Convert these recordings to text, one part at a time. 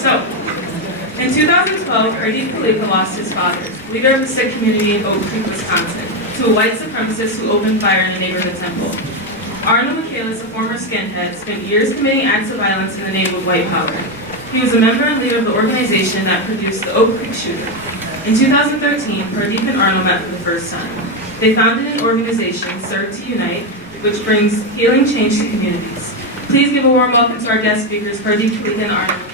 So, in 2012, Kaleka lost his father, leader of the Sikh community in Oak Creek, Wisconsin, to a white supremacist who opened fire in a neighborhood temple. Arnold Mccandless, a former skinhead, spent years committing acts of violence in the name of white power. He was a member and leader of the organization that produced the Oak Creek shooter. In 2013, Pardeep and Arno met for the first time. They founded an organization, ROC2Unite, which brings healing change to communities. Please give a warm welcome to our guest speakers, Pardeep, Kaleka, and Arno Michaelis.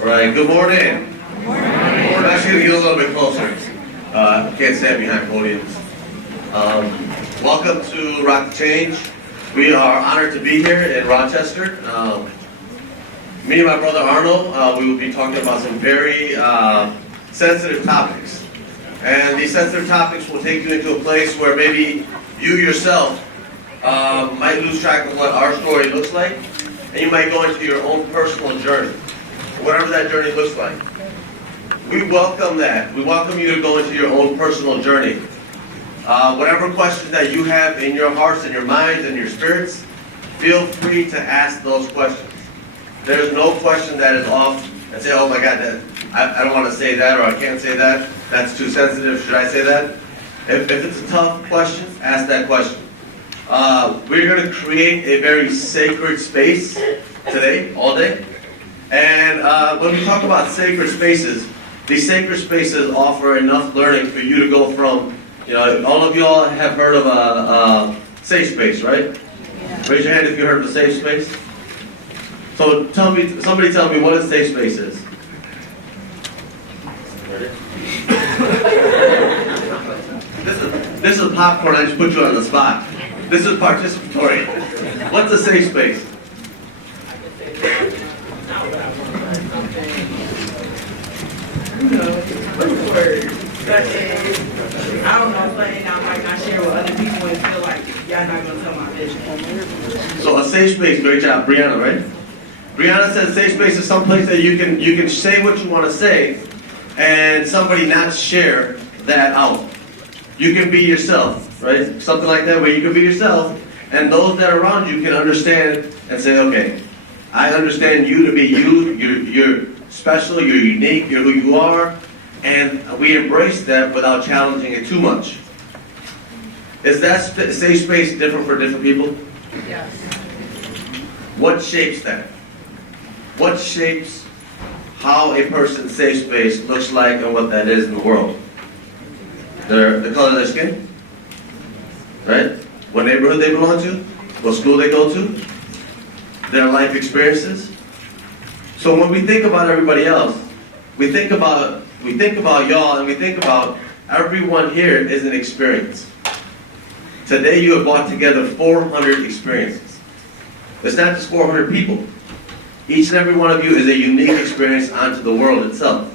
All right, good morning. Good morning. I'm actually going to get a little bit closer. Can't stand behind podiums. Welcome to ROC2Change. We are honored to be here in Rochester. Me and my brother Arno, we will be talking about some very sensitive topics. And these sensitive topics will take you into a place where maybe you yourself might lose track of what our story looks like, and you might go into your own personal journey, whatever that journey looks like. We welcome that. We welcome you to go into your own personal journey. Whatever questions that you have in your hearts and your minds and your spirits, feel free to ask those questions. There's no question that is off and say, oh my God, I don't want to say that, or I can't say that. That's too sensitive. Should I say that? If it's a tough question, ask that question. We're going to create a very sacred space today, all day. And when we talk about sacred spaces, these sacred spaces offer enough learning for you to go from, all of y'all have heard of a safe space, right? Yeah. Raise your hand if you heard of a safe space. So somebody tell me what a safe space is. This is popcorn, I just put you on the spot. This is participatory. What's a safe space? I don't know, but I might not share with other people and feel like y'all not gonna tell my vision. So a safe space, great job, Brianna, right? Brianna says safe space is some place that you can say what you want to say, and somebody not share that out. You can be yourself, right? Something like that where you can be yourself, and those that are around you can understand and say, okay, I understand you to be you. You're special. You're unique. You're who you are. And we embrace that without challenging it too much. Is that safe space different for different people? Yes. What shapes that? What shapes how a person's safe space looks like and what that is in the world? The color of their skin? Right? What neighborhood they belong to? What school they go to? Their life experiences? So when we think about everybody else, we think about y'all, and we think about everyone here is an experience. Today you have brought together 400 experiences. It's not just 400 people. Each and every one of you is a unique experience onto the world itself.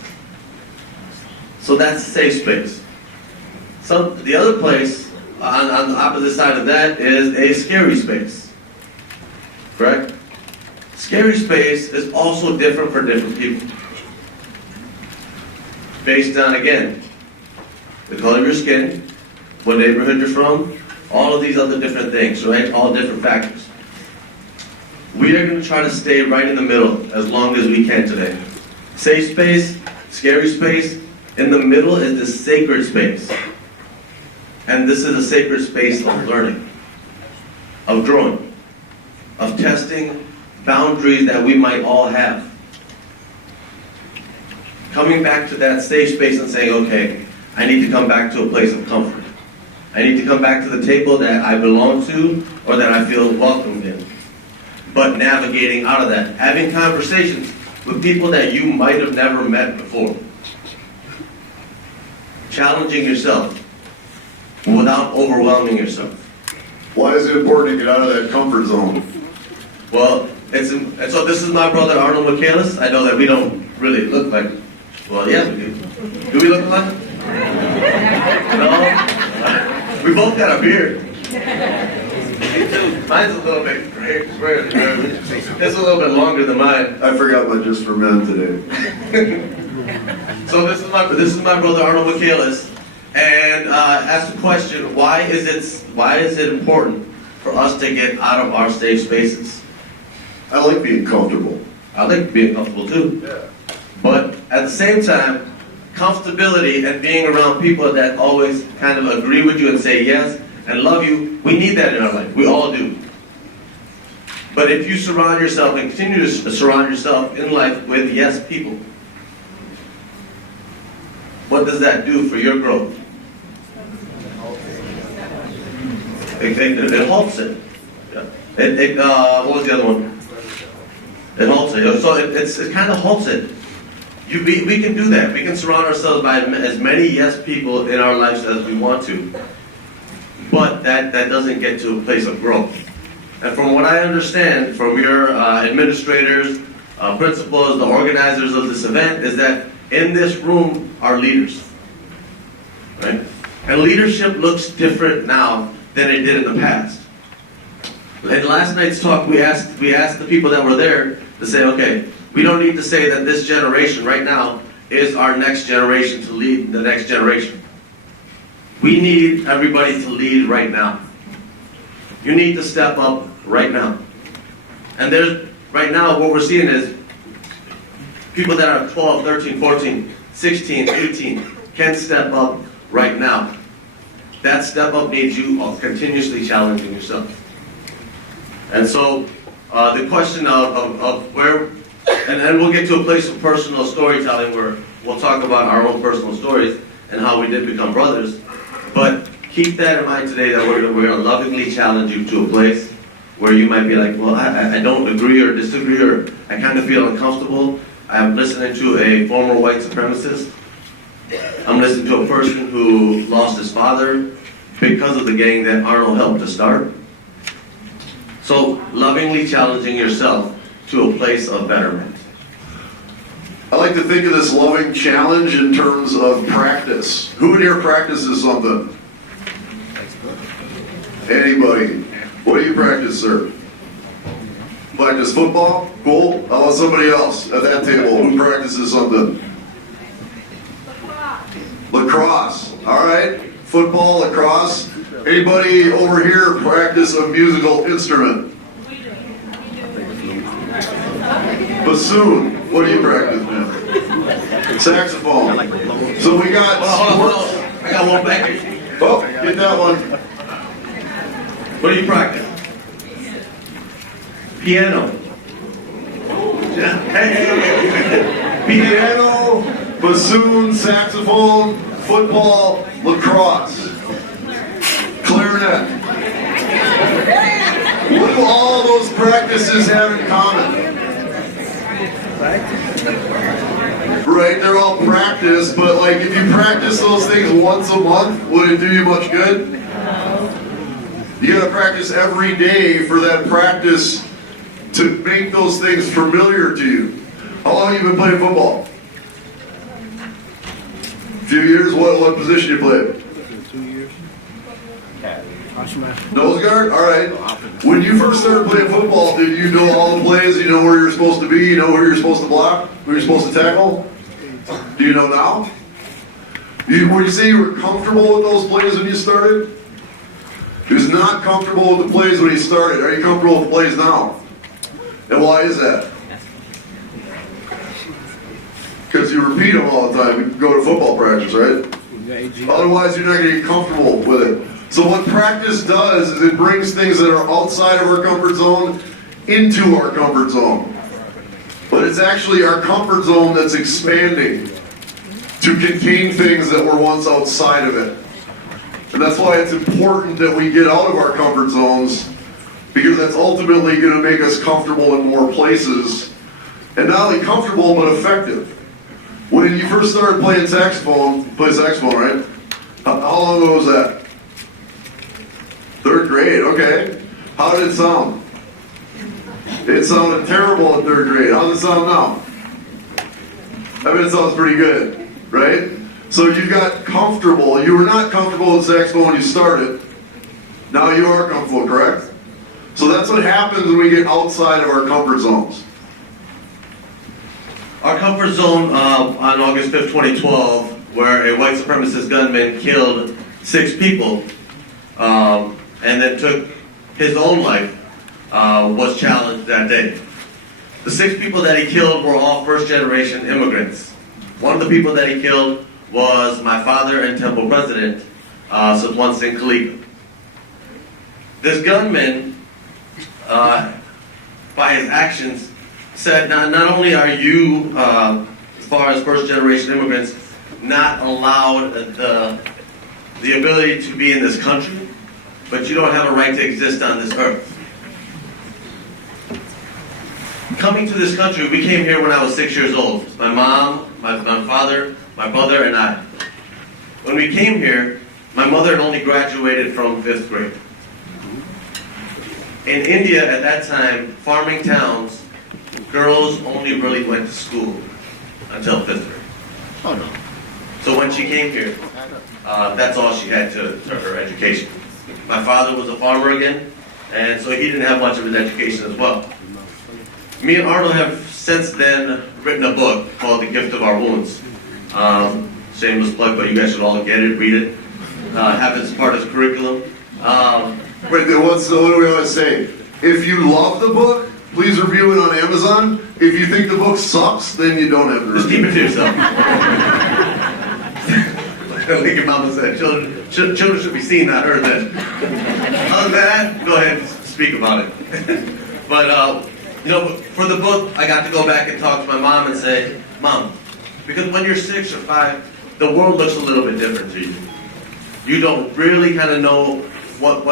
So that's a safe space. So the other place, on the opposite side of that, is a scary space. Correct? Scary space is also different for different people. Based on, again, the color of your skin, what neighborhood you're from, all of these other different things, right? All different factors. We are going to try to stay right in the middle as long as we can today. Safe space, scary space, in the middle is the sacred space. And this is a sacred space of learning, of growing, of testing boundaries that we might all have. Coming back to that safe space and saying, okay, I need to come back to a place of comfort. I need to come back to the table that I belong to or that I feel welcomed in. But navigating out of that, having conversations with people that you might have never met before. Challenging yourself without overwhelming yourself. Why is it important to get out of that comfort zone? Well, and so this is my brother Arnold Mccandless. I know that we don't really look like, well, yeah, we do. Do we look like? No? We both got a beard. Mine's a little bit gray. It's a little bit longer than mine. I forgot my Just for Men today. So this is my brother Arnold Michaelis. and ask the question, why is it important for us to get out of our safe spaces? I like being comfortable. I like being comfortable too. Yeah. But at the same time, comfortability and being around people that always kind of agree with you and say yes and love you, we need that in our life. We all do. But if you surround yourself and continue to surround yourself in life with yes people, what does that do for your growth? It halts it. Yeah. What was the other one? It halts it. So it kind of halts it. We can do that. We can surround ourselves by as many yes people in our lives as we want to. But that doesn't get to a place of growth. And from what I understand from your administrators, principals, the organizers of this event, is that in this room are leaders. Right? And leadership looks different now than it did in the past. In last night's talk, we asked the people that were there to say, okay, we don't need to say that this generation right now is our next generation to lead the next generation. We need everybody to lead right now. You need to step up right now. And right now what we're seeing is people that are 12, 13, 14, 16, 18 can step up right now. That step up needs you continuously challenging yourself. And so the question of where, and then we'll get to a place of personal storytelling where we'll talk about our own personal stories and how we did become brothers. But keep that in mind today, that we're going to lovingly challenge you to a place where you might be like, well, I don't agree or disagree, or I kind of feel uncomfortable. I'm listening to a former white supremacist. I'm listening to a person who lost his father because of the gang that Arno helped to start. So lovingly challenging yourself to a place of betterment. I like to think of this loving challenge in terms of practice. Who in here practices something? Anybody? What do you practice, sir? Practice football? Cool. How about somebody else at that table who practices something? Lacrosse. All right. Football, lacrosse. Anybody over here practice a musical instrument? Bassoon. What do you practice, man? Saxophone. So we got sports. I got one back here. Oh, get that one. What do you practice? Piano. Hey. Piano, bassoon, saxophone, football, lacrosse, clarinet. What do all those practices have in common? Right, they're all practice, but like if you practice those things once a month, would it do you much good? You gotta practice every day for that practice to make those things familiar to you. How long have you been playing football? A few years? What position you play? 2 years. Nose guard? Alright. When you first started playing football, did you know all the plays? You know where you're supposed to be? You know where you're supposed to block? Where you're supposed to tackle? Do you know now? Would you say you were comfortable with those plays when you started? He was not comfortable with the plays when he started. Are you comfortable with the plays now? And why is that? Because you repeat them all the time. You go to football practice, right? Otherwise, you're not going to get comfortable with it. So what practice does is it brings things that are outside of our comfort zone into our comfort zone. But it's actually our comfort zone that's expanding to contain things that were once outside of it. And that's why it's important that we get out of our comfort zones, because that's ultimately going to make us comfortable in more places. And not only comfortable, but effective. When you first started playing saxophone, right? How long ago was that? 3rd grade, okay. How did it sound? It sounded terrible in 3rd grade. How does it sound now? I mean, it sounds pretty good, right? So you got comfortable. You were not comfortable with saxophone when you started. Now you are comfortable, correct? So that's what happens when we get outside of our comfort zones. Our comfort zone on August 5th, 2012 where a white supremacist gunman killed 6 people and then took his own life, was challenged that day. The 6 people that he killed were all first-generation immigrants. One of the people that he killed was my father and temple president, Satwan Singh Kaleka. This gunman, by his actions, said not only are you, as far as first-generation immigrants, not allowed the ability to be in this country, but you don't have a right to exist on this earth. Coming to this country, we came here when I was 6 years old. My mom, my father, my brother, and I. When we came here, my mother had only graduated from 5th grade. In India at that time, farming towns, girls only really went to school until 5th grade. Oh no. So when she came here, that's all she had to her education. My father was a farmer again, and so he didn't have much of his education as well. Me and Arno have since then written a book called The Gift of Our Wounds. Shameless plug, but you guys should all get it, read it, have it as part of the curriculum. Wait, what do we always say? If you love the book, please review it on Amazon. If you think the book sucks, then you don't have to Just keep review it to yourself. Like your mama said, children should be seen, not heard. Then, other than that, go ahead and speak about it. But for the book, I got to go back and talk to my mom and say, Mom, because when you're 6 or 5, the world looks a little bit different to you. You don't really kind of know what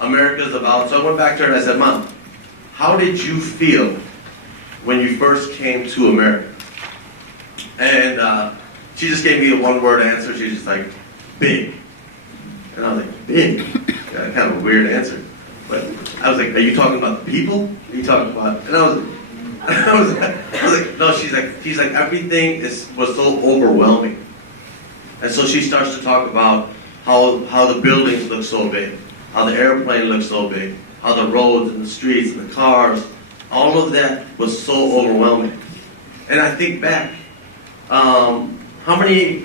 America's about. So I went back to her and I said, Mom, how did you feel when you first came to America? And she just gave me a one-word answer. She's just like, big. And I was like, big? Yeah, kind of a weird answer. But I was like, are you talking about the people? Are you talking about? And I was like, no. She's like, everything was so overwhelming. And so she starts to talk about how the buildings look so big, how the airplane looks so big, how the roads and the streets and the cars, all of that was so overwhelming. And I think back, how many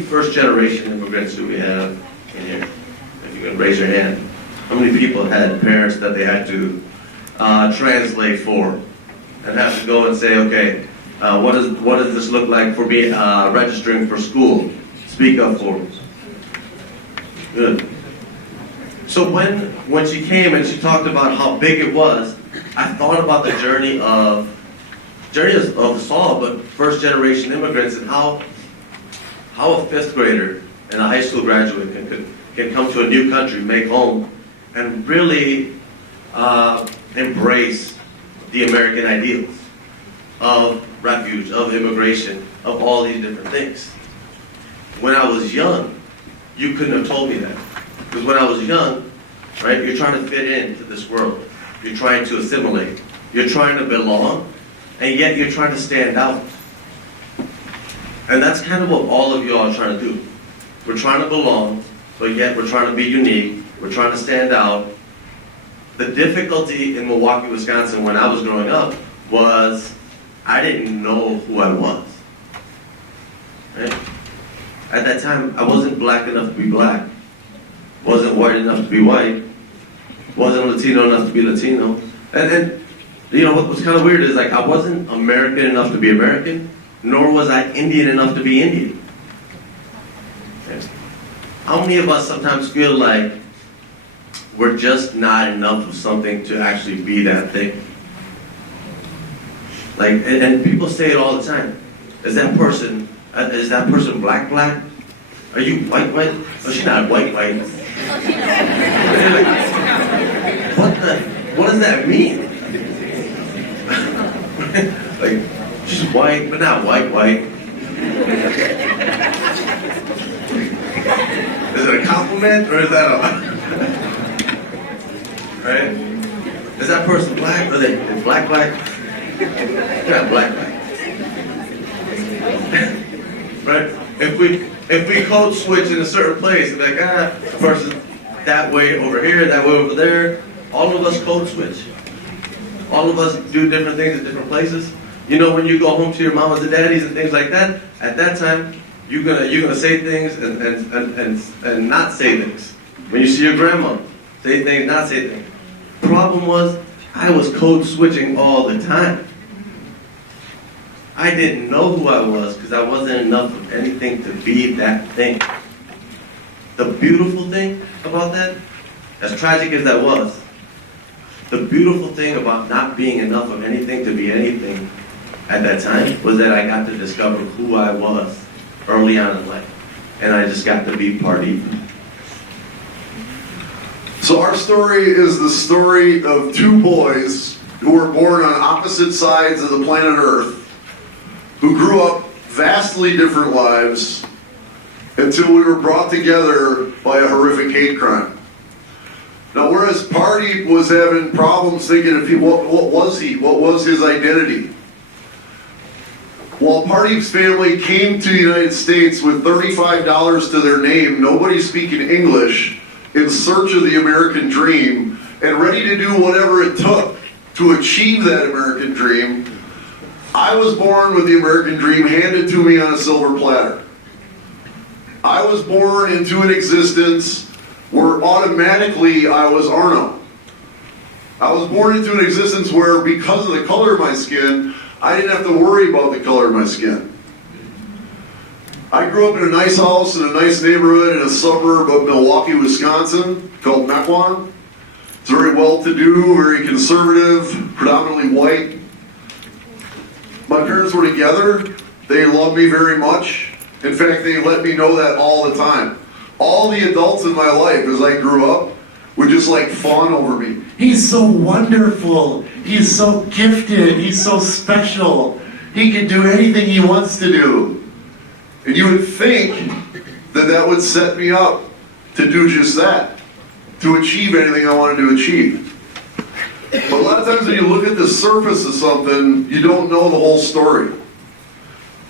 first generation immigrants do we have in here? If you can raise your hand. How many people had parents that they had to translate for and have to go and say, okay, what does this look like for me registering for school? Speak up for us. Good. So when she came and she talked about how big it was, I thought about the journey of us all, but first generation immigrants, and how a 5th grader and a high school graduate can come to a new country, make home, and really embrace the American ideals of refuge, of immigration, of all these different things. When I was young, you couldn't have told me that. Because when I was young, right, you're trying to fit into this world. You're trying to assimilate. You're trying to belong, and yet you're trying to stand out. And that's kind of what all of you all are trying to do. We're trying to belong, but yet we're trying to be unique. We're trying to stand out. The difficulty in Milwaukee, Wisconsin, when I was growing up, was I didn't know who I was. Right? At that time, I wasn't black enough to be black. Wasn't white enough to be white. Wasn't Latino enough to be Latino. And what was kind of weird is, like, I wasn't American enough to be American, nor was I Indian enough to be Indian. Okay. How many of us sometimes feel like we're just not enough of something to actually be that thing? Like, and people say it all the time. Is that person black? Are you white? Oh, she's not white. What does that mean? Like, she's white, but not white. Is it a compliment, or is that a... Right? Is that person black? Or they black? They're not black. Right? If we code switch in a certain place, like, person that way over here, that way over there, all of us code switch. All of us do different things in different places. When you go home to your mamas and daddies and things like that, at that time, you're gonna say things and not say things. When you see your grandma, say things, not say things. Problem was, I was code switching all the time. I didn't know who I was because I wasn't enough of anything to be that thing. The beautiful thing about that, as tragic as that was, the beautiful thing about not being enough of anything to be anything at that time was that I got to discover who I was early on in life. And I just got to be Pardeep. So our story is the story of two boys who were born on opposite sides of the planet Earth, who grew up vastly different lives until we were brought together by a horrific hate crime. Now, whereas Pardeep was having problems thinking of what was he? What was his identity? While Pardeep's family came to the United States with $35 to their name, nobody speaking English, in search of the American dream, and ready to do whatever it took to achieve that American dream, I was born with the American dream handed to me on a silver platter. I was born into an existence where automatically I was Arno. I was born into an existence where, because of the color of my skin, I didn't have to worry about the color of my skin. I grew up in a nice house in a nice neighborhood in a suburb of Milwaukee, Wisconsin, called Mequon. It's very well-to-do, very conservative, predominantly white. My parents were together. They loved me very much. In fact, they let me know that all the time. All the adults in my life, as I grew up, would just like fawn over me. He's so wonderful. He's so gifted. He's so special. He can do anything he wants to do. And you would think that that would set me up to do just that, to achieve anything I wanted to achieve. But a lot of times when you look at the surface of something, you don't know the whole story.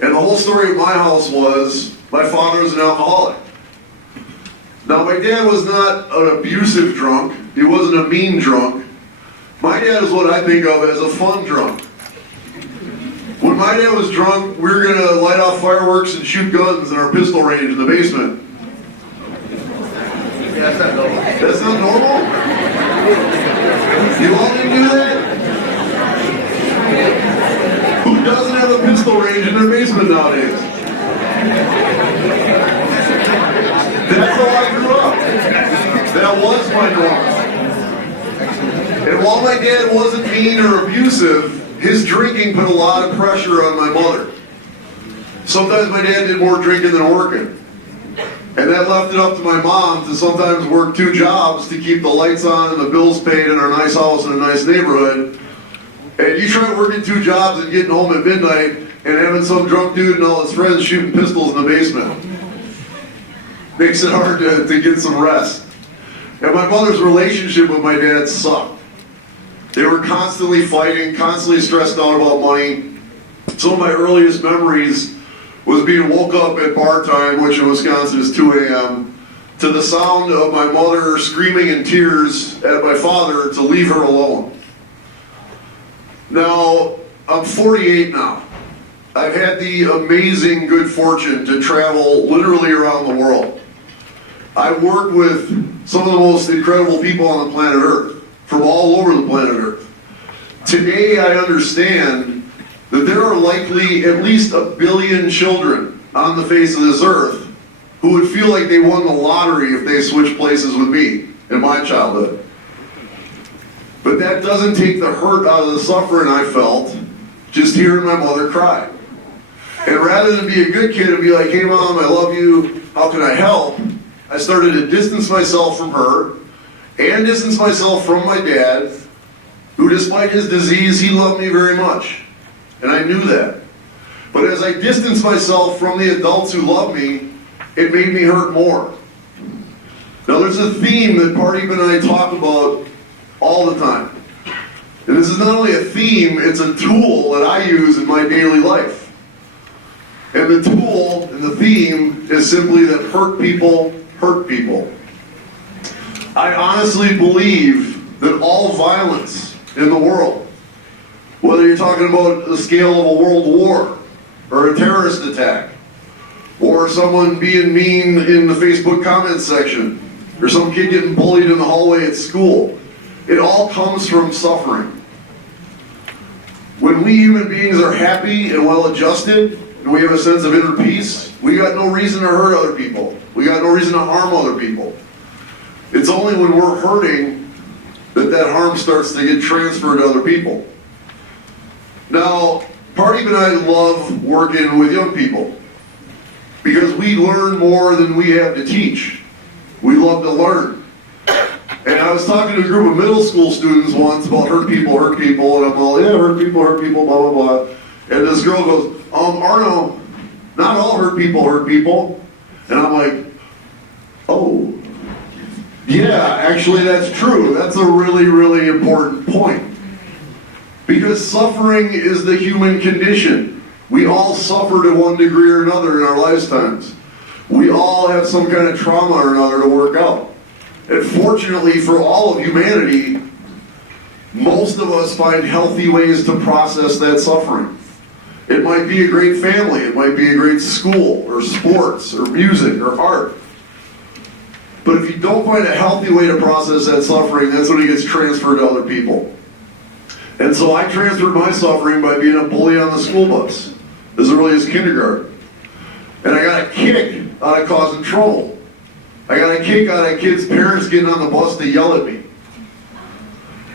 And the whole story of my house was, my father was an alcoholic. Now, my dad was not an abusive drunk. He wasn't a mean drunk. My dad is what I think of as a fun drunk. When my dad was drunk, we were going to light off fireworks and shoot guns in our pistol range in the basement. That's not normal. That's not normal? You all didn't do that? Who doesn't have a pistol range in their basement nowadays? That's how I grew up. That was my norm. And while my dad wasn't mean or abusive, his drinking put a lot of pressure on my mother. Sometimes my dad did more drinking than working. And that left it up to my mom to sometimes work 2 jobs to keep the lights on and the bills paid in our nice house in a nice neighborhood. And you try working 2 jobs and getting home at midnight and having some drunk dude and all his friends shooting pistols in the basement. Makes it hard to get some rest. And my mother's relationship with my dad sucked. They were constantly fighting, constantly stressed out about money. Some of my earliest memories was being woke up at bar time, which in Wisconsin is 2 a.m., to the sound of my mother screaming in tears at my father to leave her alone. Now, I'm 48 now. I've had the amazing good fortune to travel literally around the world. I've worked with some of the most incredible people on the planet Earth, from all over the planet Earth. Today I understand that there are likely at least 1 billion children on the face of this earth who would feel like they won the lottery if they switched places with me in my childhood. But that doesn't take the hurt out of the suffering I felt just hearing my mother cry. And rather than be a good kid and be like, hey mom, I love you, how can I help? I started to distance myself from her and distance myself from my dad, who despite his disease, he loved me very much. And I knew that. But as I distanced myself from the adults who loved me, it made me hurt more. Now there's a theme that Pardeep and I talk about all the time. And this is not only a theme, it's a tool that I use in my daily life. And the tool and the theme is simply that hurt people hurt people. I honestly believe that all violence in the world, whether you're talking about the scale of a world war, or a terrorist attack, or someone being mean in the Facebook comments section, or some kid getting bullied in the hallway at school. It all comes from suffering. When we human beings are happy and well-adjusted, and we have a sense of inner peace, we got no reason to hurt other people. We got no reason to harm other people. It's only when we're hurting that harm starts to get transferred to other people. Now, Pardeep and I love working with young people because we learn more than we have to teach. We love to learn. And I was talking to a group of middle school students once about hurt people, and I'm all, yeah, hurt people, blah, blah, blah. And this girl goes, Arno, not all hurt people. And I'm like, oh, yeah, actually that's true. That's a really, really important point. Because suffering is the human condition. We all suffer to one degree or another in our lifetimes. We all have some kind of trauma or another to work out. And fortunately for all of humanity, most of us find healthy ways to process that suffering. It might be a great family, it might be a great school, or sports, or music, or art. But if you don't find a healthy way to process that suffering, that's when it gets transferred to other people. And so I transferred my suffering by being a bully on the school bus, as early as kindergarten. And I got a kick out of causing trouble. I got a kick out of kids' parents getting on the bus to yell at me.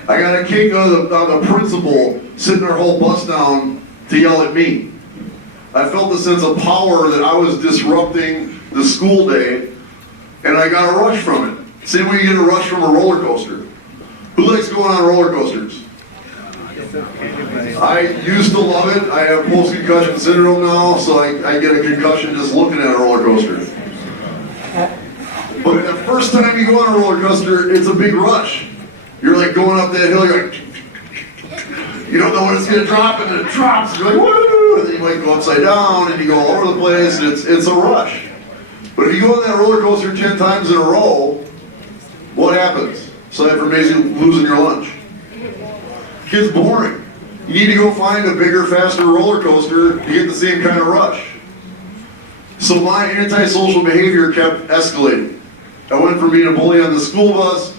I got a kick out of the principal sitting our whole bus down to yell at me. I felt a sense of power that I was disrupting the school day, and I got a rush from it. Same way you get a rush from a roller coaster. Who likes going on roller coasters? I used to love it. I have post-concussion syndrome now, so I get a concussion just looking at a roller coaster. But the first time you go on a roller coaster, it's a big rush. You're like going up that hill, you're like, you don't know when it's going to drop, and then it drops, you're like, woo! And then you might go upside down, and you go all over the place, and it's a rush. But if you go on that roller coaster 10 times in a row, what happens? Aside from basically losing your lunch. It gets boring. You need to go find a bigger, faster roller coaster to get the same kind of rush. So my antisocial behavior kept escalating. I went from being a bully on the school bus,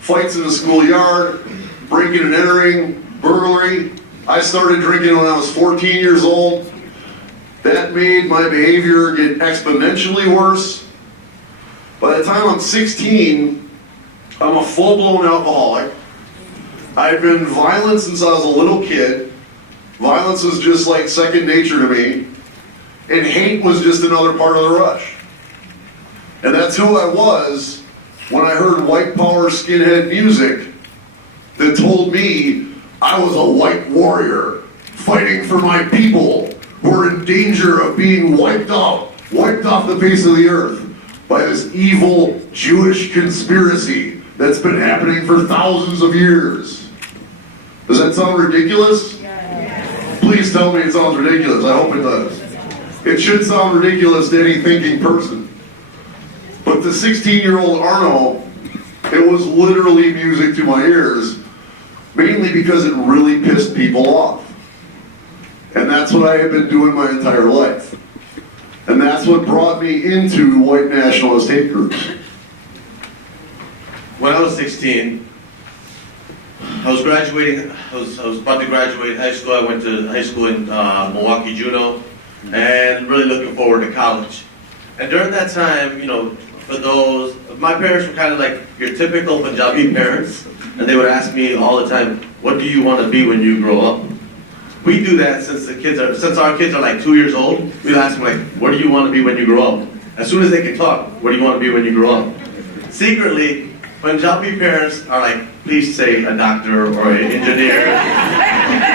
fights in the schoolyard, breaking and entering, burglary. I started drinking when I was 14 years old. That made my behavior get exponentially worse. By the time I'm 16, I'm a full-blown alcoholic. I've been violent since I was a little kid. Violence was just like second nature to me. And hate was just another part of the rush. And that's who I was when I heard white power skinhead music that told me I was a white warrior fighting for my people who are in danger of being wiped off the face of the earth by this evil Jewish conspiracy that's been happening for thousands of years. Does that sound ridiculous? Yes. Please tell me it sounds ridiculous. I hope it does. It should sound ridiculous to any thinking person. But the 16-year-old Arno, it was literally music to my ears, mainly because it really pissed people off. And that's what I have been doing my entire life. And that's what brought me into white nationalist hate groups. When I was 16, I was graduating. I was about to graduate high school. I went to high school in Milwaukee, Juneau, and really looking forward to college. And during that time, for those, my parents were kind of like your typical Punjabi parents, and they would ask me all the time, "What do you want to be when you grow up?" We do that since our kids are like 2 years old. We ask them like, "What do you want to be when you grow up?" As soon as they can talk, "What do you want to be when you grow up?" Secretly, Punjabi parents are like, "Please say a doctor or an engineer,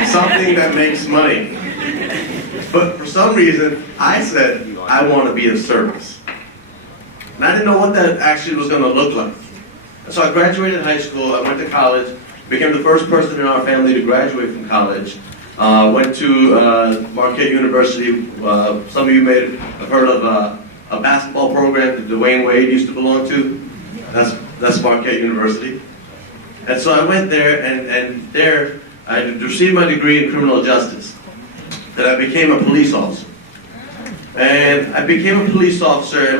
something that makes money." But for some reason, I said, I want to be of service. And I didn't know what that actually was going to look like. And so I graduated high school, I went to college, became the first person in our family to graduate from college. Went to Marquette University. Some of you may have heard of a basketball program that Dwayne Wade used to belong to. That's Marquette University. And so I went there, and there I received my degree in criminal justice. And I became a police officer. And I became a police officer, and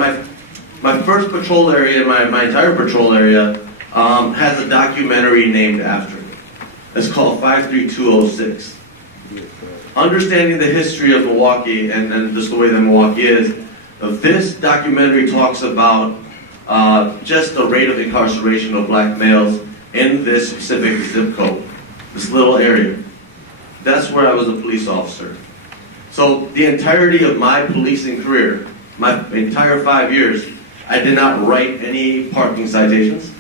my first patrol area, my entire patrol area, has a documentary named after it. It's called 53206. Understanding the history of Milwaukee and just the way that Milwaukee is, this documentary talks about just the rate of incarceration of black males in this specific zip code, this little area. That's where I was a police officer. So the entirety of my policing career, my entire 5 years, I did not write any parking citations.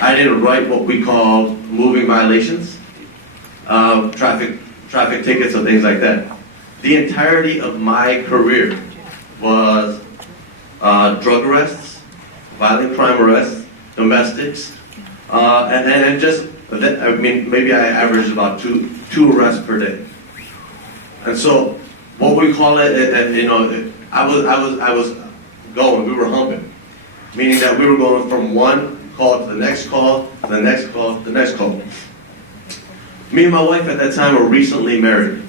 I didn't write what we call moving violations, traffic tickets and things like that. The entirety of my career was drug arrests, violent crime arrests, domestics, and just, I mean, maybe I averaged about two arrests per day. And so, what we call it, you know, I was going, we were humping, meaning that we were going from one call to the next call, to the next call, to the next call. Me and my wife at that time were recently married,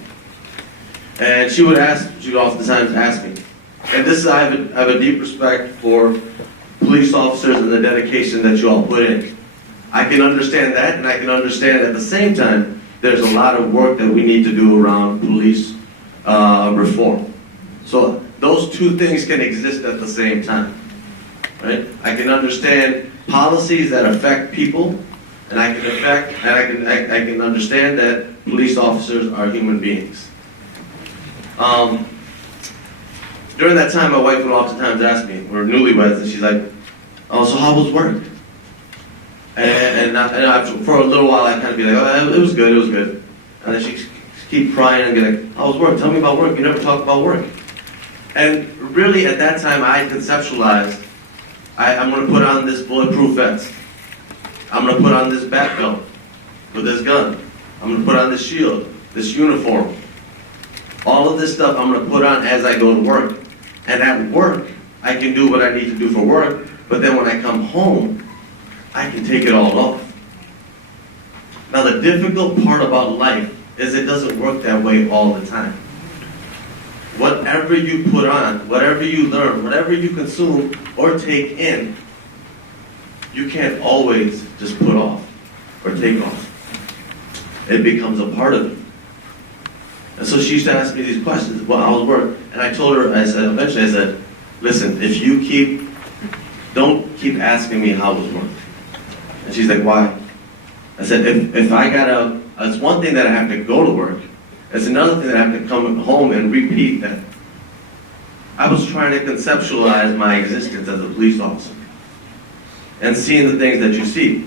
and she would oftentimes ask me, and this is, I have a deep respect for police officers and the dedication that you all put in. I can understand that, and I can understand at the same time, there's a lot of work that we need to do around police reform. So those two things can exist at the same time, right? I can understand policies that affect people, and I can understand that police officers are human beings. During that time, my wife would oftentimes ask me, we're newlyweds, and she's like, "Oh, so how was work?" And for a little while, I kind of be like, "Oh, it was good, it was good." And then she'd keep crying and be like, "How was work? Tell me about work. You never talk about work." And really, at that time, I conceptualized, I'm going to put on this bulletproof vest. I'm going to put on this back belt with this gun. I'm going to put on this shield, this uniform. All of this stuff I'm going to put on as I go to work. And at work, I can do what I need to do for work, but then when I come home, I can take it all off. Now, the difficult part about life is it doesn't work that way all the time. Whatever you put on, whatever you learn, whatever you consume or take in, you can't always just put off or take off. It becomes a part of you. And so she used to ask me these questions, well, how was work? And I told her, eventually I said, listen, if you don't keep asking me how was work. And she's like, why? I said, if I gotta, it's one thing that I have to go to work. It's another thing that I have to come home and repeat that. I was trying to conceptualize my existence as a police officer and seeing the things that you see.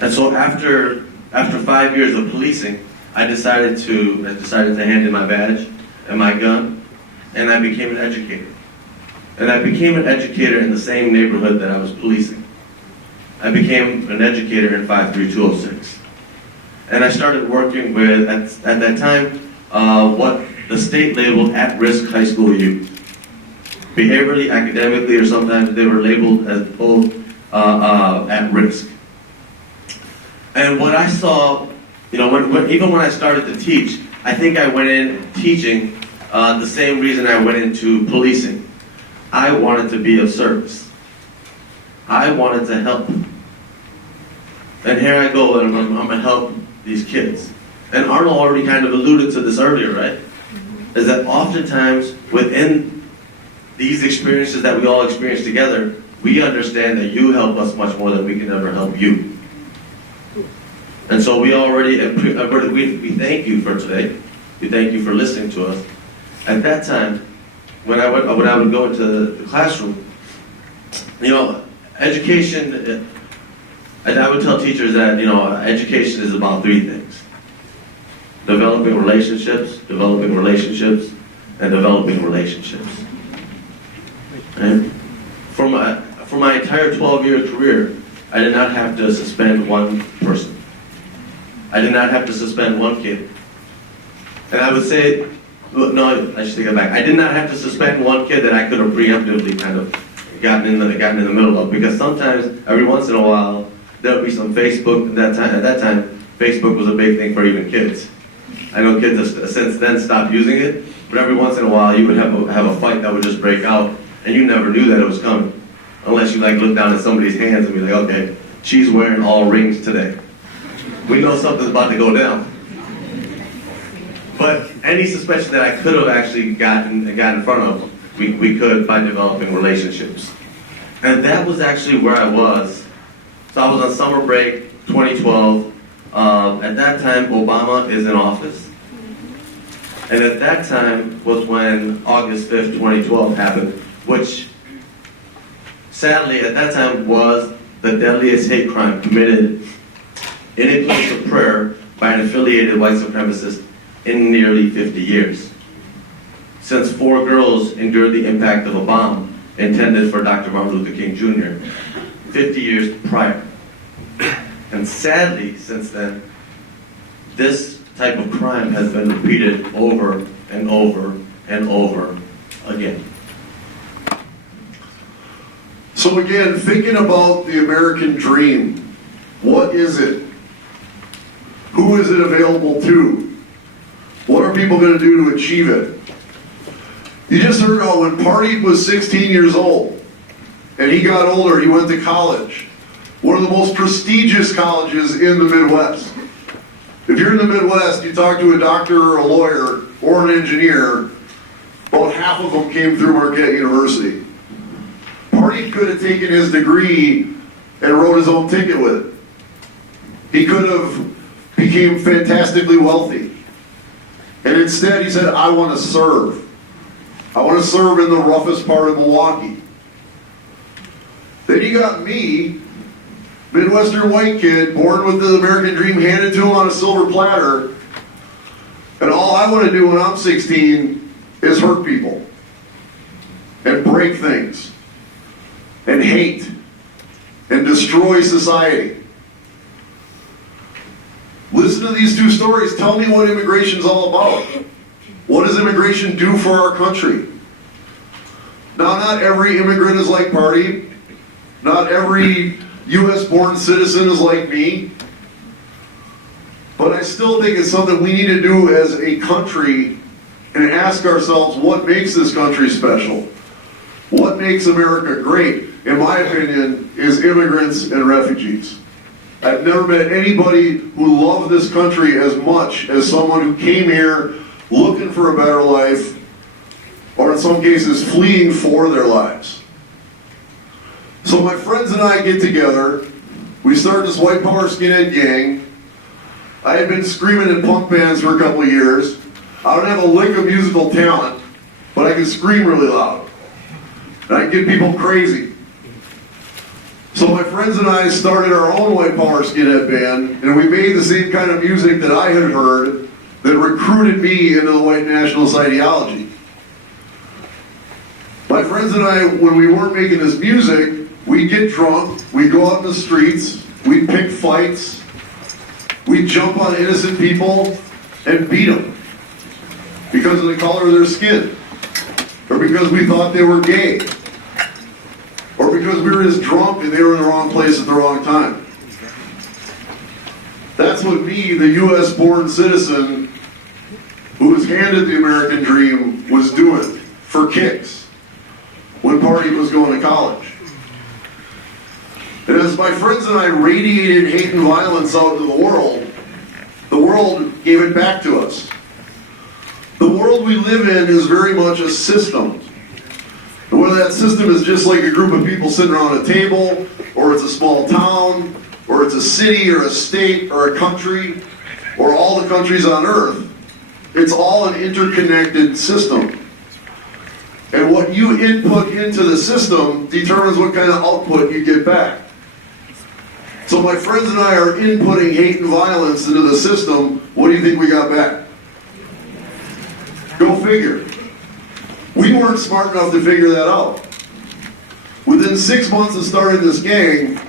And so after 5 years of policing, I decided to hand in my badge and my gun, and I became an educator. And I became an educator in the same neighborhood that I was policing. I became an educator in 53206. And I started working with, at that time, what the state labeled at-risk high school youth. Behaviorally, academically, or sometimes they were labeled as both at risk. And what I saw, you know, even when I started to teach, I think I went in teaching the same reason I went into policing. I wanted to be of service. I wanted to help. And here I go, and I'm going to help these kids. And Arnold already kind of alluded to this earlier, right? Is that oftentimes within these experiences that we all experience together, we understand that you help us much more than we can ever help you. And so we thank you for today. We thank you for listening to us. At that time, when I would go into the classroom, you know, education, and I would tell teachers that, you know, education is about three things: developing relationships, and developing relationships. And for my entire 12-year career, I did not have to suspend one person. I did not have to suspend one kid. And I would say, no, I should take that back. I did not have to suspend one kid that I could have preemptively kind of gotten in the middle of, because sometimes, every once in a while, there would be some Facebook. At that time, Facebook was a big thing for even kids. I know kids have since then stopped using it, But every once in a while, you would have a fight that would just break out, and you never knew that it was coming. Unless you like look down at somebody's hands and be like, okay, she's wearing all rings today. We know something's about to go down. But any suspicion that I could have actually gotten in front of, we could by developing relationships. And that was actually where I was. So I was on summer break, 2012. At that time, Obama is in office. And at that time was when August 5th, 2012 happened, which sadly at that time was the deadliest hate crime committed in a place of prayer by an affiliated white supremacist in nearly 50 years. Since 4 girls endured the impact of a bomb intended for Dr. Martin Luther King Jr. 50 years prior. And sadly, since then, this type of crime has been repeated over and over and over again. So again, thinking about the American dream, what is it? Who is it available to? What are people going to do to achieve it? You just heard how when Pardeep was 16 years old, and he got older, he went to college. One of the most prestigious colleges in the Midwest. If you're in the Midwest, you talk to a doctor or a lawyer or an engineer, about half of them came through Marquette University. Pardeep could have taken his degree and wrote his own ticket with it. He could have became fantastically wealthy. And instead he said, I want to serve. I want to serve in the roughest part of Milwaukee. Then you got me, Midwestern white kid, born with the American dream handed to him on a silver platter, and all I want to do when I'm 16 is hurt people, and break things, and hate, and destroy society. Listen to these 2 stories. Tell me what immigration's all about. What does immigration do for our country? Now, not every immigrant is like Pardeep. Not every U.S.-born citizen is like me, but I still think it's something we need to do as a country and ask ourselves what makes this country special? What makes America great, in my opinion, is immigrants and refugees. I've never met anybody who loved this country as much as someone who came here looking for a better life, or in some cases fleeing for their lives. So my friends and I get together, we start this white power skinhead gang. I had been screaming in punk bands for a couple of years. I don't have a lick of musical talent, but I can scream really loud. And I can get people crazy. So my friends and I started our own white power skinhead band, and we made the same kind of music that I had heard that recruited me into the white nationalist ideology. My friends and I, when we weren't making this music, we'd get drunk, we'd go out in the streets, we'd pick fights, we'd jump on innocent people and beat them because of the color of their skin, or because we thought they were gay, or because we were just drunk and they were in the wrong place at the wrong time. That's what me, the U.S.-born citizen who was handed the American dream, was doing for kicks when Pardeep was going to college. And as my friends and I radiated hate and violence out into the world gave it back to us. The world we live in is very much a system. And whether that system is just like a group of people sitting around a table, or it's a small town, or it's a city, or a state, or a country, or all the countries on earth, it's all an interconnected system. And what you input into the system determines what kind of output you get back. So my friends and I are inputting hate and violence into the system. What do you think we got back? Go figure. We weren't smart enough to figure that out. Within 6 months of starting this gang,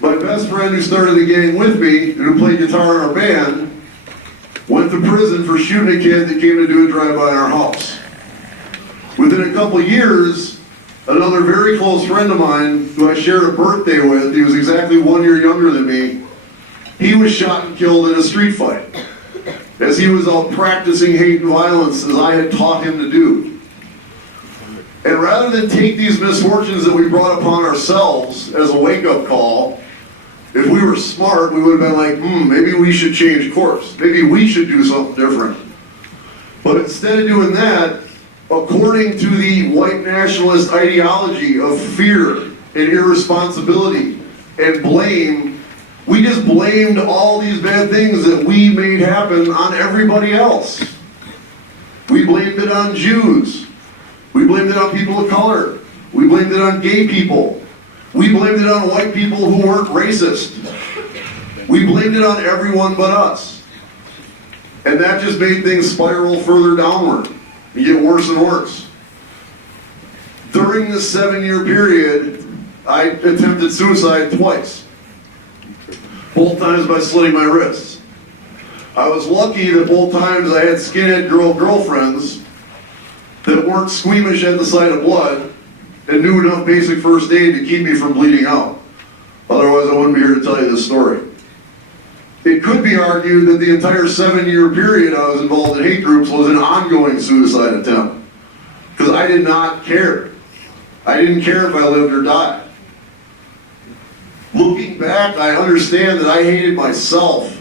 my best friend who started the gang with me, and who played guitar in our band, went to prison for shooting a kid that came to do a drive-by in our house. Within a couple years, another very close friend of mine, who I shared a birthday with, he was exactly 1 year younger than me, he was shot and killed in a street fight. as he was out practicing hate and violence as I had taught him to do. And rather than take these misfortunes that we brought upon ourselves as a wake-up call, if we were smart, we would have been like, maybe we should change course. Maybe we should do something different. But instead of doing that, according to the white nationalist ideology of fear and irresponsibility and blame, we just blamed all these bad things that we made happen on everybody else. We blamed it on Jews. We blamed it on people of color. We blamed it on gay people. We blamed it on white people who weren't racist. We blamed it on everyone but us. And that just made things spiral further downward and get worse and worse. During this 7-year period, I attempted suicide twice. Both times by slitting my wrists. I was lucky that both times I had skinhead girlfriends that weren't squeamish at the sight of blood and knew enough basic first aid to keep me from bleeding out. Otherwise, I wouldn't be here to tell you this story. It could be argued that the entire 7-year period I was involved in hate groups was an ongoing suicide attempt. Because I did not care. I didn't care if I lived or died. Looking back, I understand that I hated myself.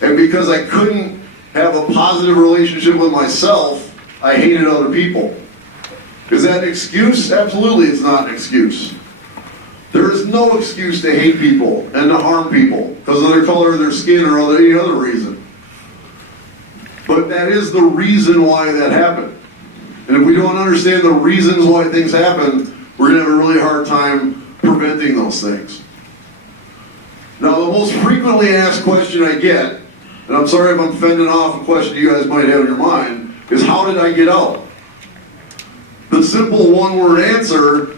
And because I couldn't have a positive relationship with myself, I hated other people. Is that an excuse? Absolutely, it's not an excuse. There is no excuse to hate people and to harm people because of their color of their skin or any other reason. But that is the reason why that happened. And if we don't understand the reasons why things happen, we're going to have a really hard time preventing those things. Now, the most frequently asked question I get, and I'm sorry if I'm fending off a question you guys might have in your mind, is how did I get out? The simple one-word answer,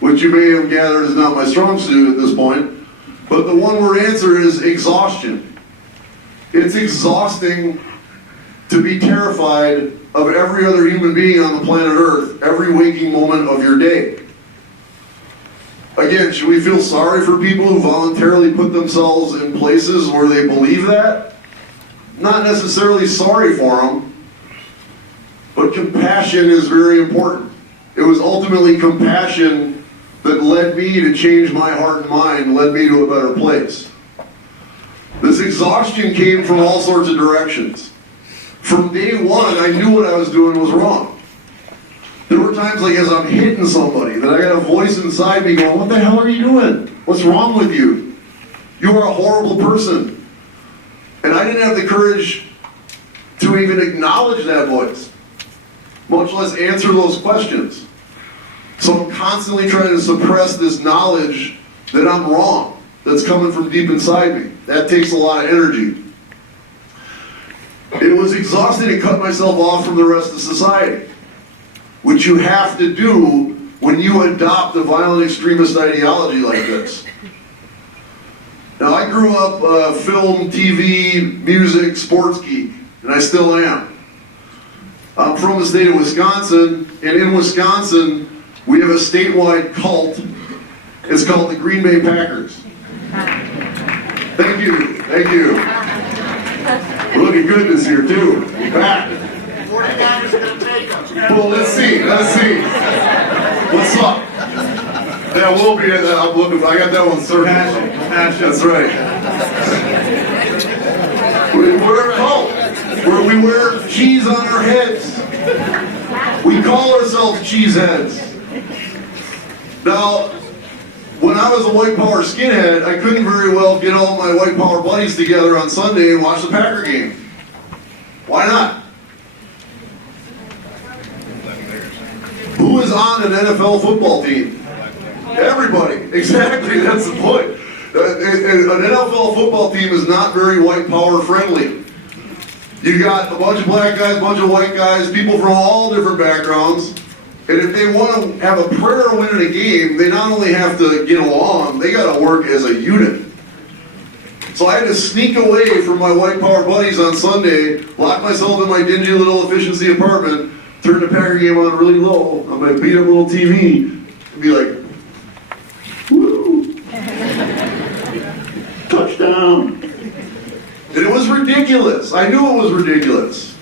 which you may have gathered is not my strong suit at this point, but the one-word answer is exhaustion. It's exhausting to be terrified of every other human being on the planet Earth every waking moment of your day. Again, should we feel sorry for people who voluntarily put themselves in places where they believe that? Not necessarily sorry for them, but compassion is very important. It was ultimately compassion that led me to change my heart and mind, led me to a better place. This exhaustion came from all sorts of directions. From day one, I knew what I was doing was wrong. There were times like as I'm hitting somebody that I got a voice inside me going, what the hell are you doing? What's wrong with you? You are a horrible person. And I didn't have the courage to even acknowledge that voice, much less answer those questions. So I'm constantly trying to suppress this knowledge that I'm wrong, that's coming from deep inside me. That takes a lot of energy. It was exhausting to cut myself off from the rest of society, which you have to do when you adopt a violent extremist ideology like this. Now, I grew up film, TV, music, sports geek, and I still am. I'm from the state of Wisconsin, and in Wisconsin, we have a statewide cult. It's called the Green Bay Packers. Thank you, thank you. We're looking good this year, too. Back. 49ers are going to make them. Well, let's see. What's up? Yeah, we'll be. I'm looking. I got that one circled. Passion. That's right. We're a cult. Where we wear cheese on our heads. We call ourselves cheeseheads. Now, when I was a white power skinhead, I couldn't very well get all my white power buddies together on Sunday and watch the Packer game. Why not? Who is on an NFL football team? Everybody. Exactly, that's the point. An NFL football team is not very white power friendly. You got a bunch of black guys, a bunch of white guys, people from all different backgrounds. And if they want to have a prayer to win in a game, they not only have to get along, they got to work as a unit. So I had to sneak away from my white power buddies on Sunday, lock myself in my dingy little efficiency apartment, turn the Packer game on really low on my beat up little TV, and be like, woo, touchdown. And it was ridiculous. I knew it was ridiculous.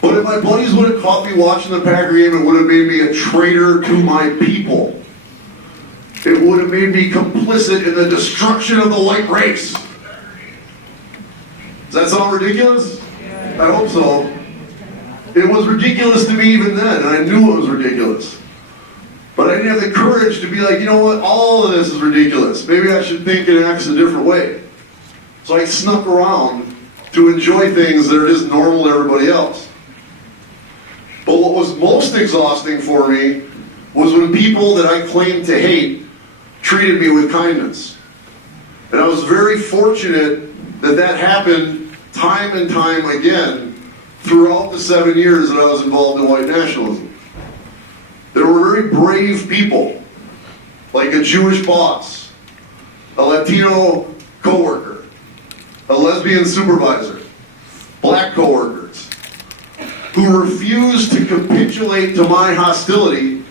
But if my buddies would have caught me watching the Packer game, it would have made me a traitor to my people. It would have made me complicit in the destruction of the white race. Does that sound ridiculous? I hope so. It was ridiculous to me even then, and I knew it was ridiculous. But I didn't have the courage to be like, you know what, all of this is ridiculous. Maybe I should think and act a different way. So I snuck around to enjoy things that are just normal to everybody else. But what was most exhausting for me was when people that I claimed to hate treated me with kindness. And I was very fortunate that that happened time and time again throughout the 7 years that I was involved in white nationalism. There were very brave people, like a Jewish boss, a Latino coworker, a lesbian supervisor, black coworkers, who refused to capitulate to my hostility